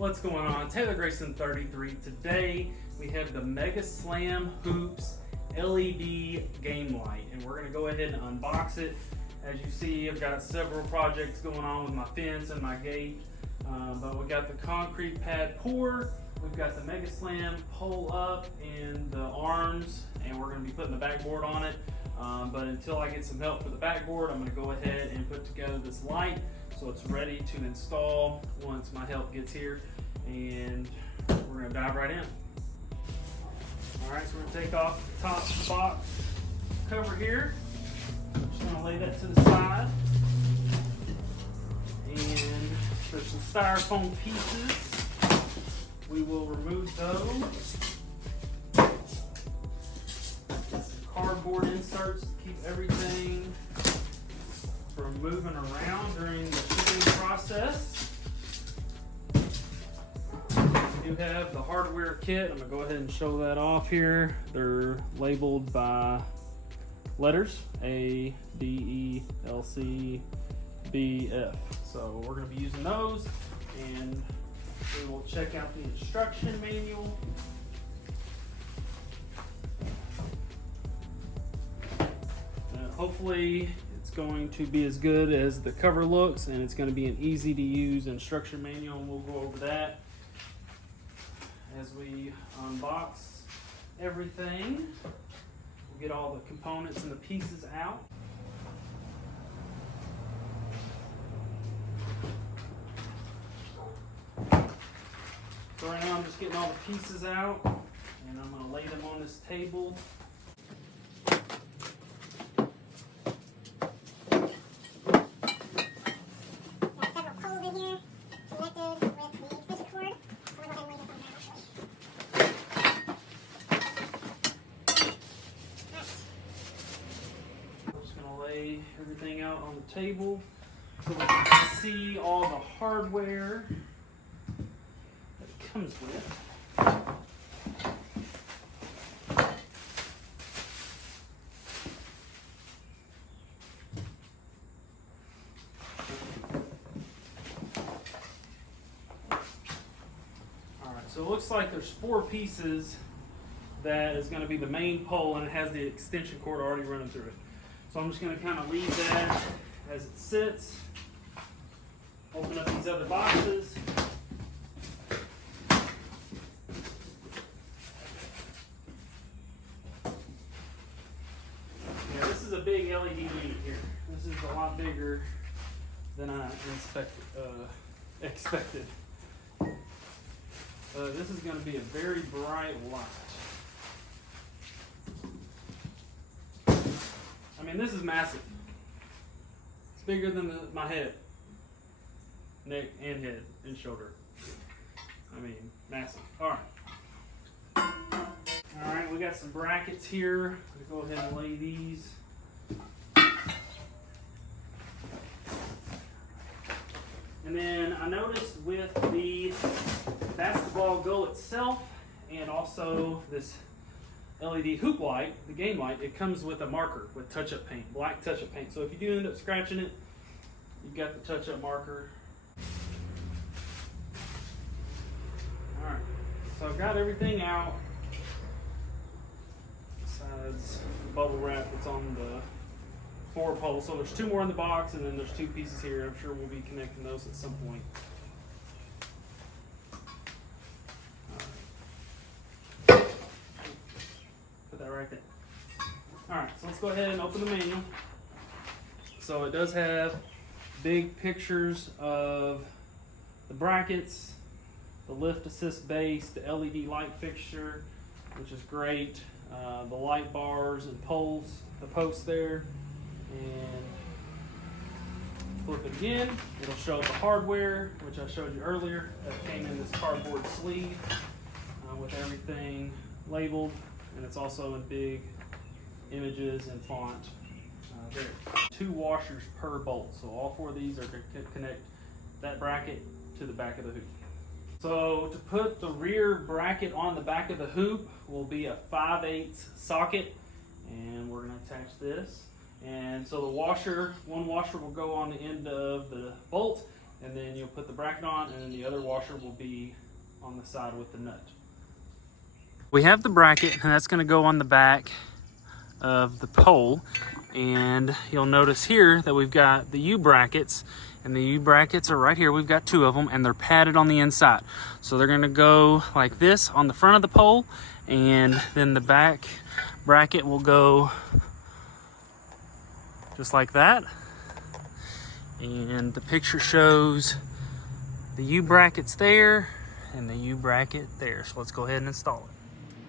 What's going on? Taylor Grayson 33. Today we have the Mega Slam Hoops LED game light, and we're going to go ahead and unbox it. As you see, I've got several projects going on with my fence and my gate, but we got the concrete pad pour, we've got the Mega Slam pull up and the arms, and we're going to be putting the backboard on it. But until I get some help for the backboard, I'm going to go ahead and put together this light so it's ready to install once my help gets here, and we're going to dive right in. Alright, so we're going to take off the top box cover here. Just going to lay that to the side, and there's some styrofoam pieces. We will remove those. Cardboard inserts to keep everything from moving around during the shipping process. We do have the hardware kit. I'm going to go ahead and show that off here. They're labeled by letters A, D, E, L, C, B, F. So we're going to be using those, and we will check out the instruction manual. Hopefully it's going to be as good as the cover looks, and it's going to be an easy to use instruction manual, and we'll go over that as we unbox everything. We'll get all the components and the pieces out. So right now I'm just getting all the pieces out, and I'm going to lay them on this table. Everything out on the table so we can see all the hardware that it comes with. Alright, so it looks like there's 4 pieces that is going to be the main pole, and it has the extension cord already running through it. So I'm just going to kind of leave that as it sits. Open up these other boxes. Yeah, this is a big LED unit here. This is a lot bigger than I expected. This is going to be a very bright light. I mean, this is massive. It's bigger than my head, neck, and head, and shoulder. I mean, massive. All right, we got some brackets here. We'll go ahead and lay these. And then I noticed with the basketball goal itself, and also this LED hoop light, the game light, it comes with a marker with touch-up paint, black touch-up paint. So if you do end up scratching it, you've got the touch-up marker. All right, so I've got everything out besides the bubble wrap that's on the 4 poles. So there's 2 more in the box, and then there's 2 pieces here. I'm sure we'll be connecting those at some point. That right there. Alright, so let's go ahead and open the manual. So it does have big pictures of the brackets, the lift assist base, the LED light fixture, which is great, the light bars and poles, the posts there, and flip it again. It'll show the hardware, which I showed you earlier, that came in this cardboard sleeve with everything labeled. And it's also in big images and font. There. 2 washers per bolt. So all 4 of these are to connect that bracket to the back of the hoop. So to put the rear bracket on the back of the hoop will be a 5/8 socket, and we're going to attach this. And so the washer, one washer will go on the end of the bolt, and then you'll put the bracket on, and then the other washer will be on the side with the nut. We have the bracket, and that's going to go on the back of the pole, and you'll notice here that we've got the U-brackets, and the U-brackets are right here. We've got 2 of them, and they're padded on the inside. So they're going to go like this on the front of the pole, and then the back bracket will go just like that. And the picture shows the U-brackets there and the U-bracket there. So let's go ahead and install it. So we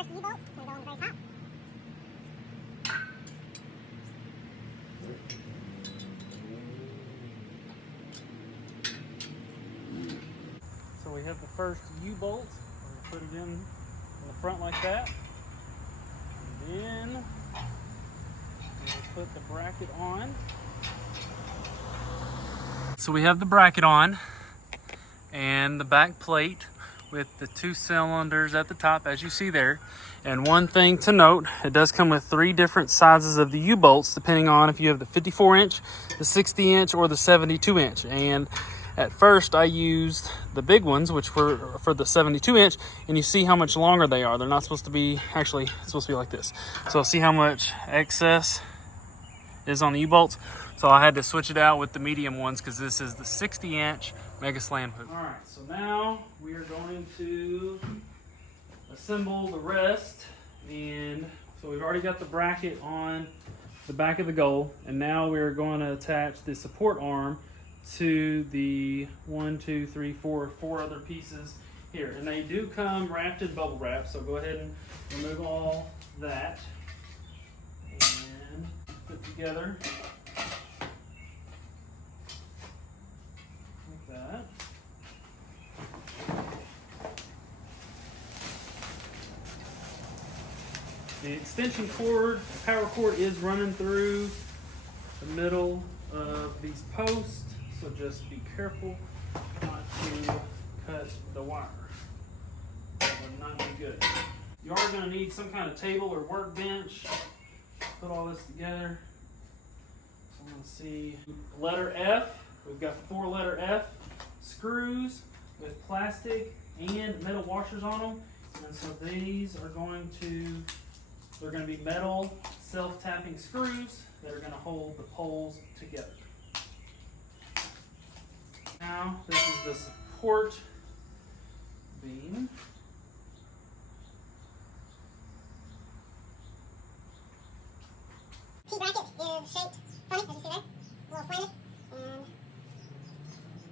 got the first U-bolt. It's going to go on the very top. So we have the first U-bolt. We're going to put it in the front like that. And then we'll put the bracket on. So we have the bracket on and the back plate with the 2 cylinders at the top, as you see there. And one thing to note, it does come with 3 different sizes of the U-bolts, depending on if you have the 54-inch, the 60-inch, or the 72-inch. And at first I used the big ones, which were for the 72-inch, and you see how much longer they are. They're not supposed to be, actually, it's supposed to be like this. So see how much excess is on the U-bolts. So I had to switch it out with the medium ones because this is the 60-inch Mega Slam hoop. All right, so now we are going to assemble the rest. And so we've already got the bracket on the back of the goal, and now we're going to attach the support arm to the 4 other pieces here. And they do come wrapped in bubble wrap, so go ahead and remove all that and put together like that. The extension cord, the power cord, is running through the middle of these posts, so just be careful not to cut the wire. That would not be good. You are going to need some kind of table or workbench. Put all this together. So I'm going to see letter F. We've got 4 letter F screws with plastic and metal washers on them. And so these are going to, they're going to be metal self-tapping screws that are going to hold the poles together. Now, this is the support beam. T-bracket is shaped funny, as you see there. It's a little slanted.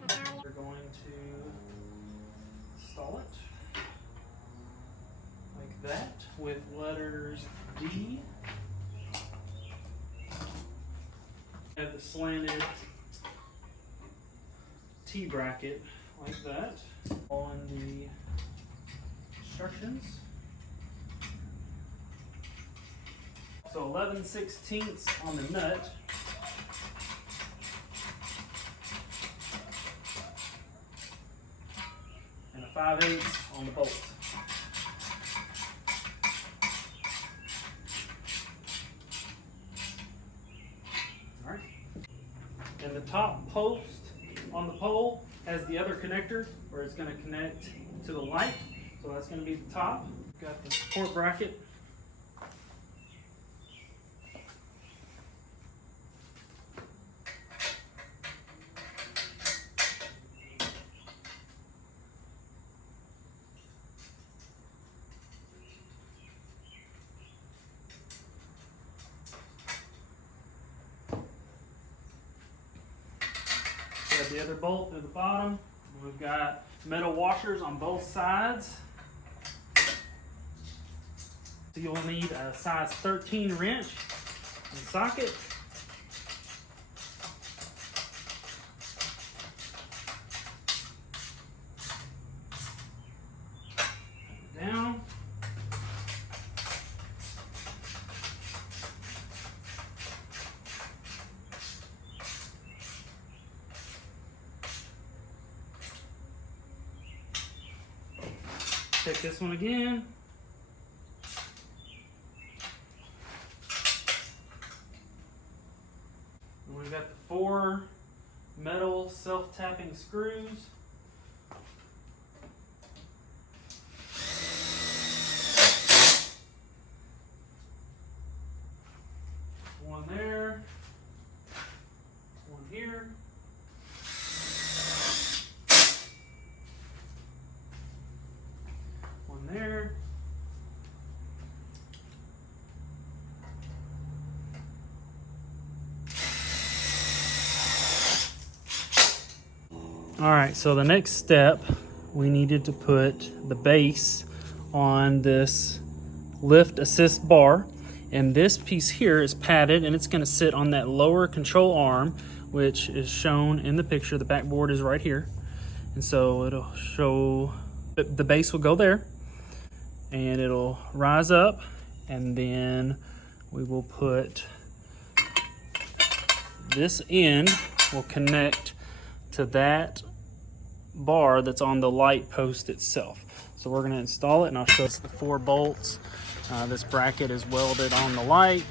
And that's how We're going to install it like that with letters D. Have the slanted T-bracket like that on the instructions. So 11/16 on the nut. And a 5/8 on the bolt. All right. And the top post on the pole has the other connector where it's going to connect to the light. So that's going to be the top. Got the support bracket. We have the other bolt at the bottom. We've got metal washers on both sides. So you'll need a size 13 wrench and socket. Down. Check this one again. dowel self-tapping screws. One there, one here. One there. All right, so the next step, we needed to put the base on this lift assist bar. And this piece here is padded, and it's gonna sit on that lower control arm, which is shown in the picture. The backboard is right here. And so it'll show, the base will go there, and it'll rise up, and then we will put this end will connect to that bar that's on the light post itself. So we're gonna install it, and I'll show us the 4 bolts. This bracket is welded on the light,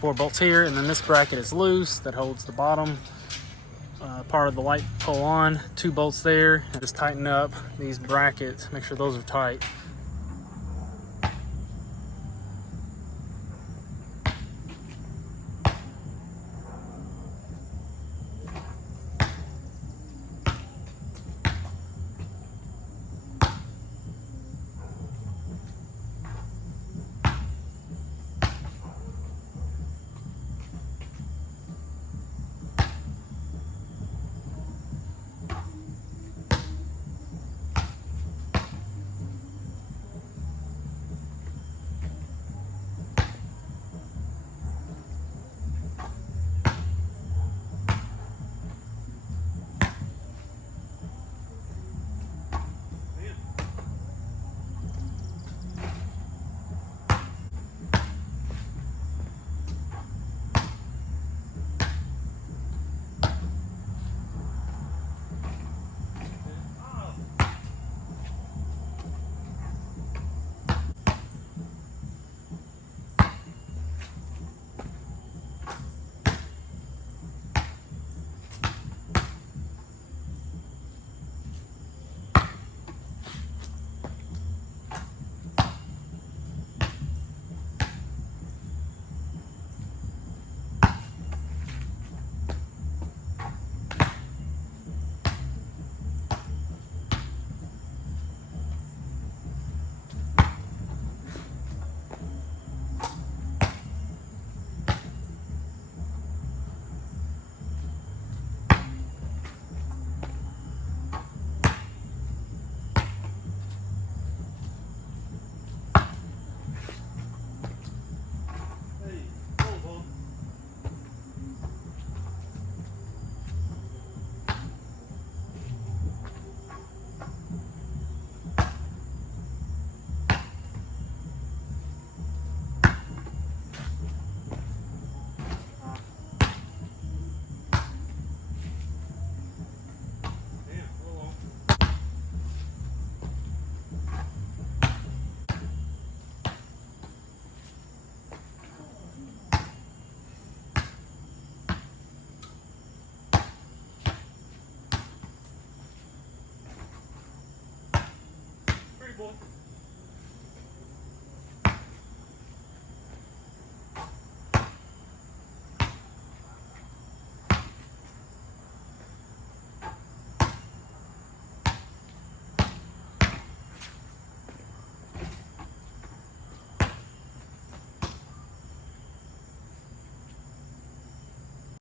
4 bolts here, and then this bracket is loose that holds the bottom part of the light pole on. 2 bolts there. And just tighten up these brackets, make sure those are tight. Pretty boy.